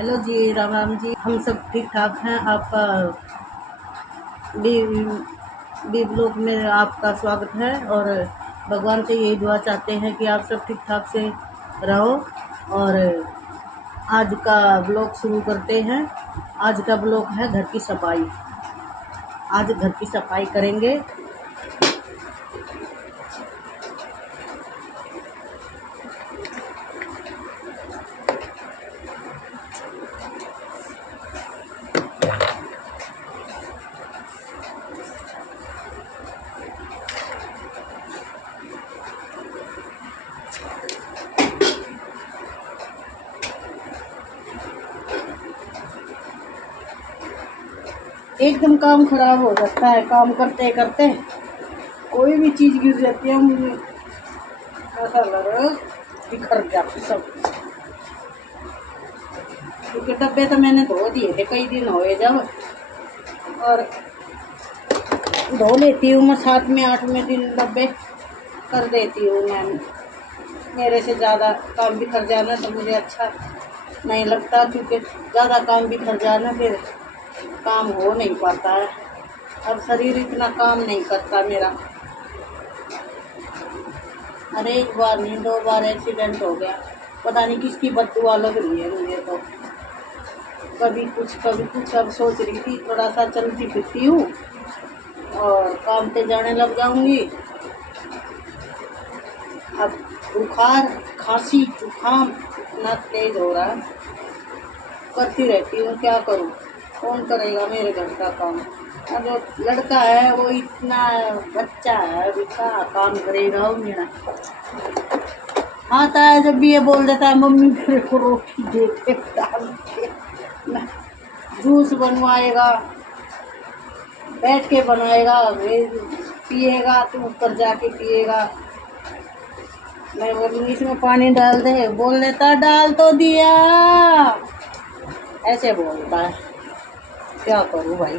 Hello जी, राम राम जी। हम सब ठीक ठाक हैं। आपका बी बी ब्लॉक में आपका स्वागत है और भगवान से यही दुआ चाहते हैं कि आप सब ठीक ठाक से रहो। और आज का ब्लॉग शुरू करते हैं। आज का ब्लॉग है घर की सफाई। आज घर की सफाई करेंगे। एकदम काम खराब हो जाता है, काम करते करते कोई भी चीज़ गिर जाती है, मुझे ऐसा लग रहा है बिखर जाती सब। क्योंकि डब्बे तो मैंने धो दिए थे, कई दिन हुए जब, और धो लेती हूँ मैं 7वें 8वें दिन डब्बे कर देती हूँ मैं। मेरे से ज़्यादा काम बिखर जाना तो मुझे अच्छा नहीं लगता, क्योंकि ज़्यादा काम बिखर जाना फिर काम हो नहीं पाता है। अब शरीर इतना काम नहीं करता मेरा। अरे एक बार नहीं 2 बार एक्सीडेंट हो गया, पता नहीं किसकी बददुआ लग रही है मुझे तो। कभी कुछ कभी कुछ। अब सोच रही थी थोड़ा सा चलती फिरती हूँ और काम पे जाने लग जाऊंगी। अब बुखार खांसी जुकाम इतना तेज हो रहा है, करती रहती हूँ, क्या करूँ। कौन करेगा मेरे घर का काम। अब जो लड़का है वो इतना बच्चा है, अभी क्या काम करेगा वो मेरा। आता है जब भी ये बोल देता है मम्मी मेरे को रोटी दे के डाल के, जूस बनवाएगा, बैठ के बनाएगा, पिएगा तो ऊपर जाके पिएगा। मैं बोलूँगी इसमें पानी डाल दे, बोल देता डाल तो दिया, ऐसे बोलता है। क्या करूँ भाई,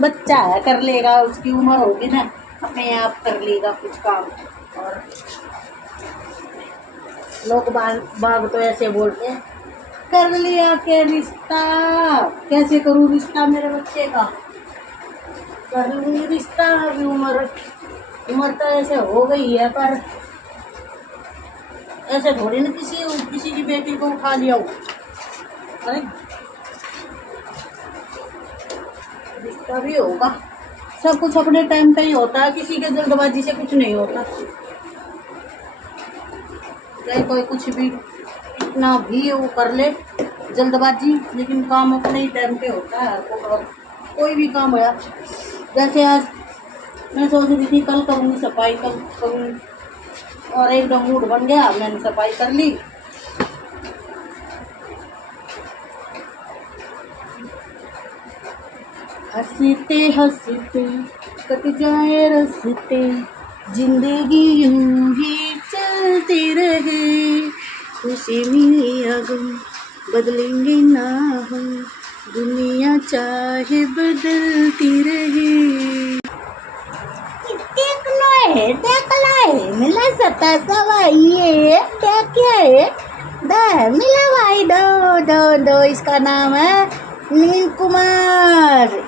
बच्चा है, कर लेगा, उसकी उम्र होगी ना, अपने आप कर लेगा कुछ काम। और लोग बाग तो ऐसे बोलते हैं कर लिया के रिश्ता। कैसे करूँ रिश्ता मेरे बच्चे का, कर लूँगी रिश्ता। अभी उम्र तो ऐसे हो गई है, पर ऐसे थोड़ी ना किसी की बेटी को उठा लिया हो। अरे रिश्ता भी होगा, सब कुछ अपने टाइम पे ही होता है, किसी के जल्दबाजी से कुछ नहीं होता। चाहे कोई कुछ भी इतना भी वो कर ले जल्दबाजी, लेकिन काम अपने ही टाइम पे होता है। और कोई भी काम है, जैसे आज मैं सोच रही थी कल करूँगी सफाई, कल करूँगी, और एकदम मूड बन गया, मैंने सफाई कर ली। हंसते हंसते कट जाए रस्ते, जिंदगी यूं ही चलती रहे, खुशी मिली गम बदलेंगे ना हम, दुनिया चाहे बदलती रहे। देख लो है मिला सता सवाई है, क्या है मिला भाई, दो इसका नाम है नील कुमार।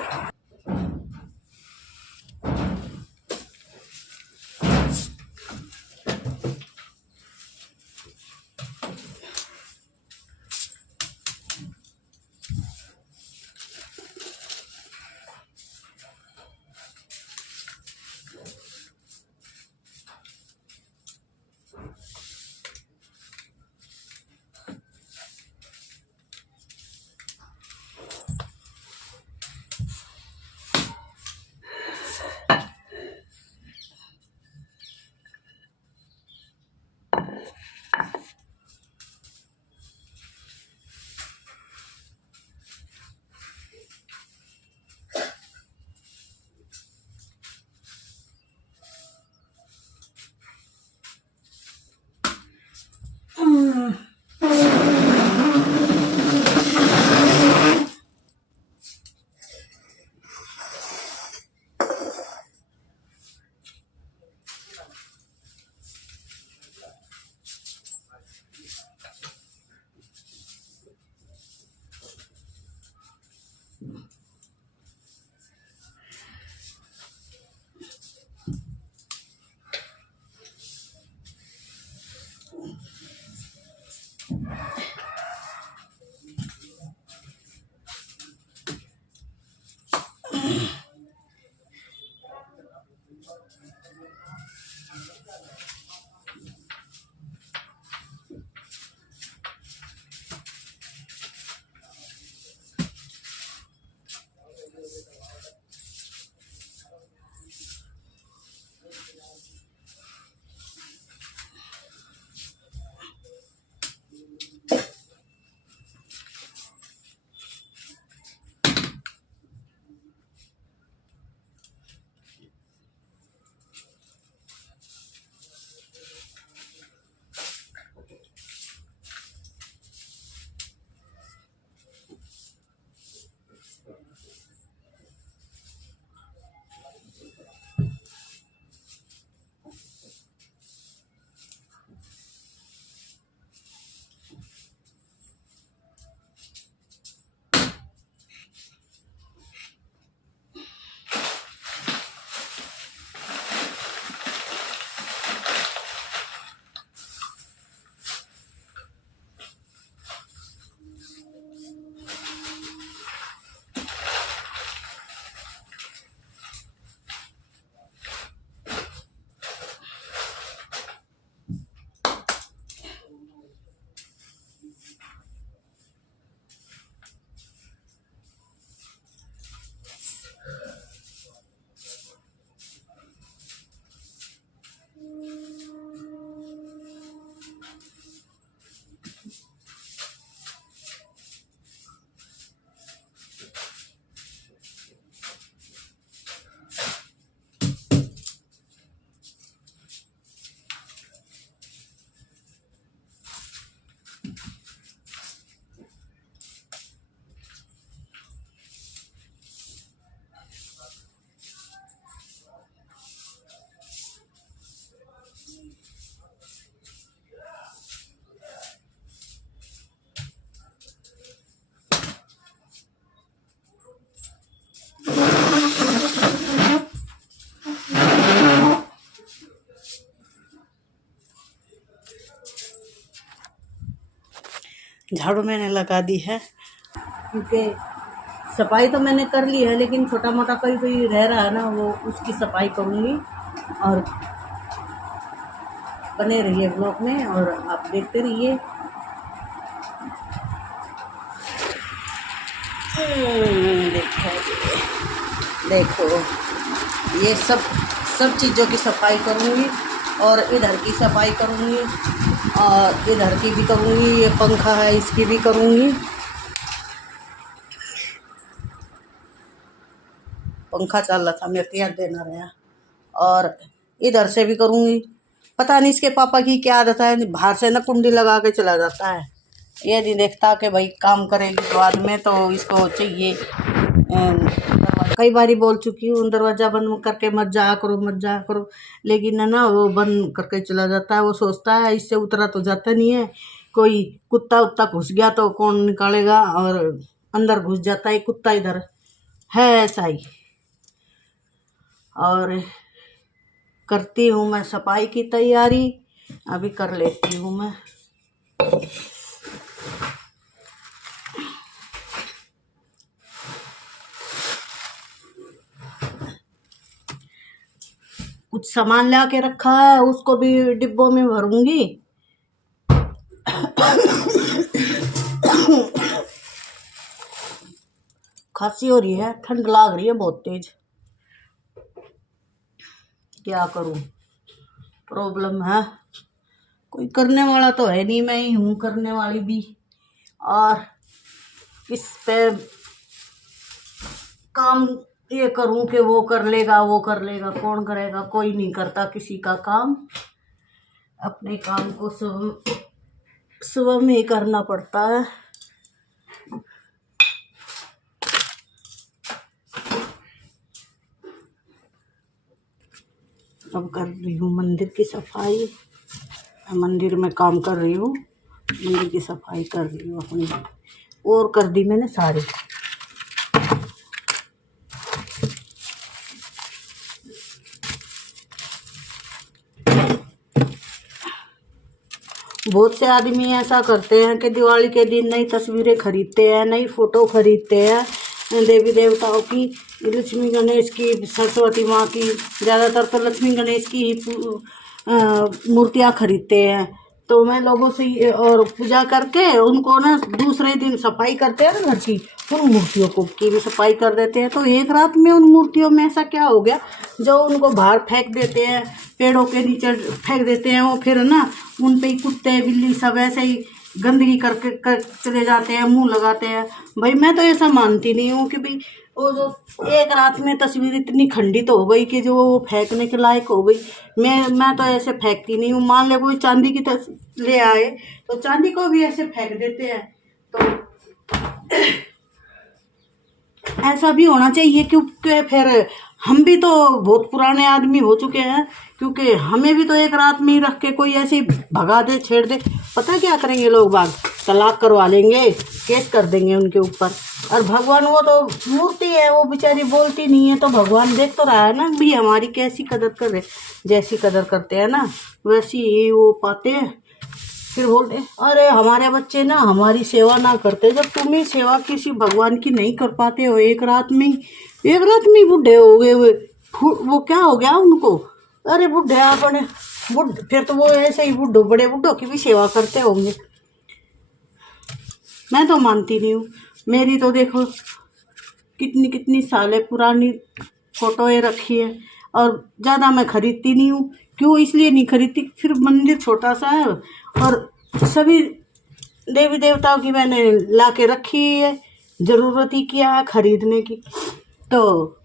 झाड़ू मैंने लगा दी है, क्योंकि सफाई तो मैंने कर ली है, लेकिन छोटा मोटा कोई कोई रह रहा है ना, वो उसकी सफाई करूँगी। और बने रहिए ब्लॉग में और आप देखते रहिए। देखो ये सब चीज़ों की सफाई करूँगी, और इधर की सफाई करूँगी, और इधर की भी करूँगी। ये पंखा है, इसकी भी करूँगी। पंखा चल रहा था, मेरे को याद देना रहा। और इधर से भी करूँगी। पता नहीं इसके पापा की क्या आदत है, बाहर से ना कुंडी लगा के चला जाता है। ये नहीं देखता कि भाई काम करेगी तो बाद में तो इसको चाहिए। कई बारी बोल चुकी हूँ दरवाज़ा बंद करके मत जा करो, लेकिन है ना वो बंद करके चला जाता है। वो सोचता है इससे उतरा तो जाता नहीं है, कोई कुत्ता उत्ता घुस गया तो कौन निकालेगा, और अंदर घुस जाता है कुत्ता इधर है, ऐसा ही। और करती हूँ मैं सफाई की तैयारी, अभी कर लेती हूँ मैं। कुछ सामान ला के रखा है, उसको भी डिब्बों में भरूंगी। खांसी हो रही है, ठंड लग रही है बहुत तेज, क्या करूं, प्रॉब्लम है। कोई करने वाला तो है नहीं, मैं ही हूँ करने वाली भी। और इस पे काम ये करूं कि वो कर लेगा, कौन करेगा, कोई नहीं करता किसी का काम। अपने काम को सुबह में ही करना पड़ता है। अब कर रही हूँ मंदिर की सफाई, मंदिर में काम कर रही हूँ, मंदिर की सफाई कर रही हूँ अपनी, और कर दी मैंने सारी। बहुत से आदमी ऐसा करते हैं कि दिवाली के दिन नई तस्वीरें खरीदते हैं, नई फोटो खरीदते हैं देवी देवताओं की, लक्ष्मी गणेश की, सरस्वती माँ की। ज़्यादातर तो लक्ष्मी गणेश की ही मूर्तियाँ खरीदते हैं। तो मैं लोगों से और पूजा करके उनको ना दूसरे दिन सफाई करते हैं ना घर की, उन मूर्तियों को की भी सफाई कर देते हैं। तो एक रात में उन मूर्तियों में ऐसा क्या हो गया, जो उनको बाहर फेंक देते हैं, पेड़ों के नीचे फेंक देते हैं, वो फिर ना उन पे ही कुत्ते बिल्ली सब ऐसे ही गंदगी कर चले जाते हैं, मुंह लगाते हैं। भाई मैं तो ऐसा मानती नहीं हूँ कि भाई वो जो एक रात में तस्वीर इतनी खंडित हो गई कि जो वो फेंकने के लायक हो गई। मैं तो ऐसे फेंकती नहीं हूँ। मान ले कोई चांदी की ले आए तो चांदी को भी ऐसे फेंक देते हैं। तो ऐसा भी होना चाहिए, क्योंकि फिर हम भी तो बहुत पुराने आदमी हो चुके हैं, क्योंकि हमें भी तो एक रात में ही रख के कोई ऐसे भगा दे, छेड़ दे, पता क्या करेंगे लोग बाग, तलाक करवा लेंगे, केस कर देंगे उनके ऊपर। और भगवान वो तो मूर्ति है, वो बेचारी बोलती नहीं है, तो भगवान देख तो रहा है ना भी हमारी कैसी कदर कर रहे। जैसी कदर करते हैं ना वैसी ही वो पाते हैं। फिर बोलते अरे हमारे बच्चे ना हमारी सेवा ना करते। जब तुम ही सेवा किसी भगवान की नहीं कर पाते हो, एक रात में बूढ़े हो गए वो क्या हो गया उनको। अरे बूढ़े अपने बुढ़ फिर तो वो ऐसे ही बड़े बूढ़ों की भी सेवा करते होंगे। मैं तो मानती नहीं हूँ। मेरी तो देखो कितनी सालें पुरानी फोटोएं रखी है, और ज़्यादा मैं खरीदती नहीं हूँ। क्यों इसलिए नहीं खरीदती, फिर मंदिर छोटा सा है और सभी देवी देवताओं की मैंने ला के रखी है, ज़रूरत ही क्या है खरीदने की। तो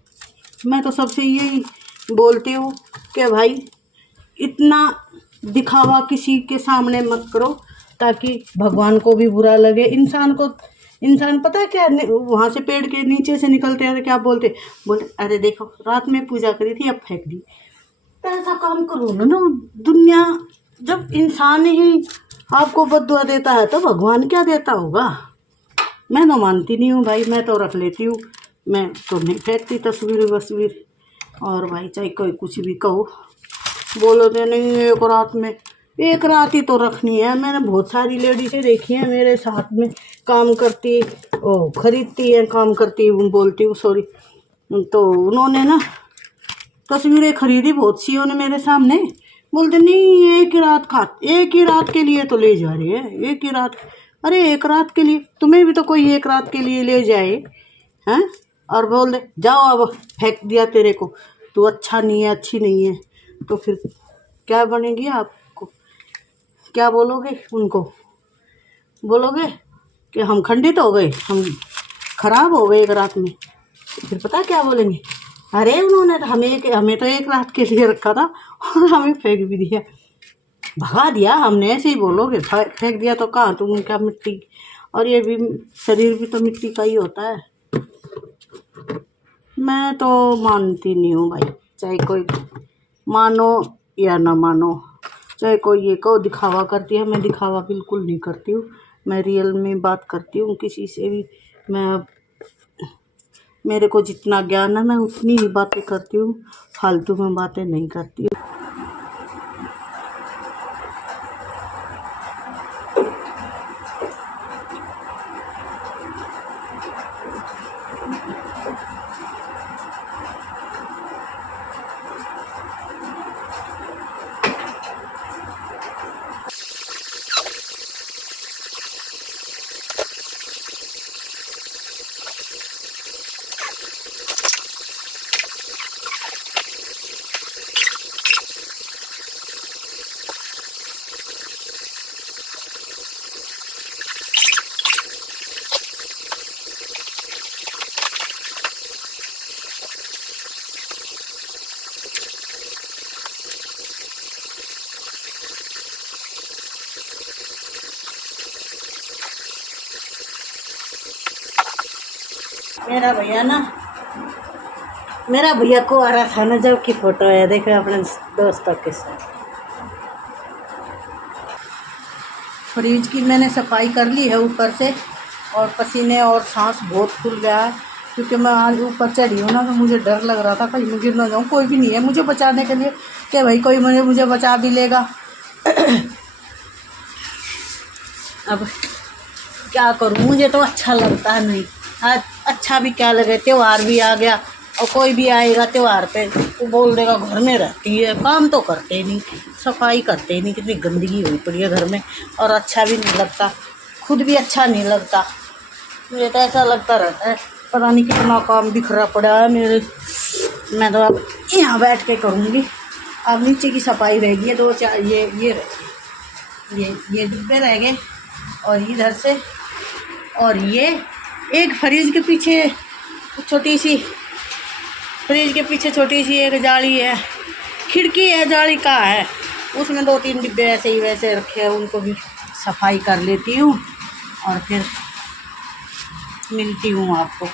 मैं तो सबसे यही बोलती हूँ कि भाई इतना दिखावा किसी के सामने मत करो, ताकि भगवान को भी बुरा लगे। इंसान पता है क्या, वहाँ से पेड़ के नीचे से निकलते हैं तो क्या बोलते अरे देखो रात में पूजा करी थी अब फेंक दी। तो ऐसा काम करो ना दुनिया। जब इंसान ही आपको बद्दुआ देता है तो भगवान क्या देता होगा। मैं तो मानती नहीं हूँ भाई, मैं तो रख लेती हूँ, मैं तो नहीं फेंकती तस्वीर। और भाई चाहे कोई कुछ भी कहो, बोलो तो नहीं एक रात में एक रात ही तो रखनी है। मैंने बहुत सारी लेडीज़ें देखी हैं मेरे साथ में काम करती, ओ खरीदती है, काम करती हूँ, बोलती हूँ सॉरी, तो उन्होंने ना तस्वीरें खरीदी बहुत सी उन्होंने मेरे सामने, बोलते नहीं एक ही रात खा, एक ही रात के लिए तो ले जा रही है, एक ही रात। अरे एक रात के लिए तुम्हें भी तो कोई एक रात के लिए ले जाए हैं, और बोल दे जाओ अब फेंक दिया तेरे को, तू अच्छा नहीं है, अच्छी नहीं है, तो फिर क्या बनेगी? आपको क्या बोलोगे? उनको बोलोगे कि हम खंडित हो गए, हम खराब हो गए एक रात में, फिर पता क्या बोलेंगे? अरे उन्होंने तो हमें तो एक रात के लिए रखा था और हमें फेंक भी दिया, भगा दिया हमने, ऐसे ही बोलोगे। फेंक दिया तो कहाँ, तुम क्या मिट्टी, और ये भी शरीर भी तो मिट्टी का ही होता है। मैं तो मानती नहीं हूँ भाई, चाहे कोई मानो या ना मानो, चाहे कोई ये कहो दिखावा करती है, मैं दिखावा बिल्कुल नहीं करती हूँ, मैं रियल में बात करती हूँ किसी से भी। मैं मेरे को जितना ज्ञान है मैं उतनी ही बातें करती हूँ, फालतू में बातें नहीं करती हूँ। मेरा भैया को आ रहा था ना जब की फोटो है, देखो अपने दोस्तों के साथ। फ्रिज की मैंने सफाई कर ली है ऊपर से, और पसीने और सांस बहुत फूल गया है, क्योंकि मैं आज ऊपर चढ़ी हूँ ना, तो मुझे डर लग रहा था कहीं मैं गिर ना जाऊँ। कोई भी नहीं है मुझे बचाने के लिए कि भाई कोई मुझे बचा भी लेगा। अब क्या करूँ, मुझे तो अच्छा लगता है नहीं, आज अच्छा भी क्या लगे, त्यौहार भी आ गया, और कोई भी आएगा त्यौहार पे तो बोल देगा घर में रहती है, काम तो करते नहीं, सफाई करते ही नहीं, कितनी गंदगी हुई पड़ी है घर में, और अच्छा भी नहीं लगता, खुद भी अच्छा नहीं लगता। मुझे तो ऐसा लगता रहता है पता नहीं कितना काम बिखरा पड़ा है मेरे। मैं तो अब यहाँ बैठ के करूँगी। अब नीचे की सफाई रह गई है, 2-4 ये डिब्बे रह गए, और इधर से, और ये एक फ्रिज के पीछे छोटी सी एक जाली है, खिड़की है, जाली का है, उसमें 2-3 डिब्बे ऐसे ही वैसे रखे हैं, उनको भी सफाई कर लेती हूँ और फिर मिलती हूँ आपको।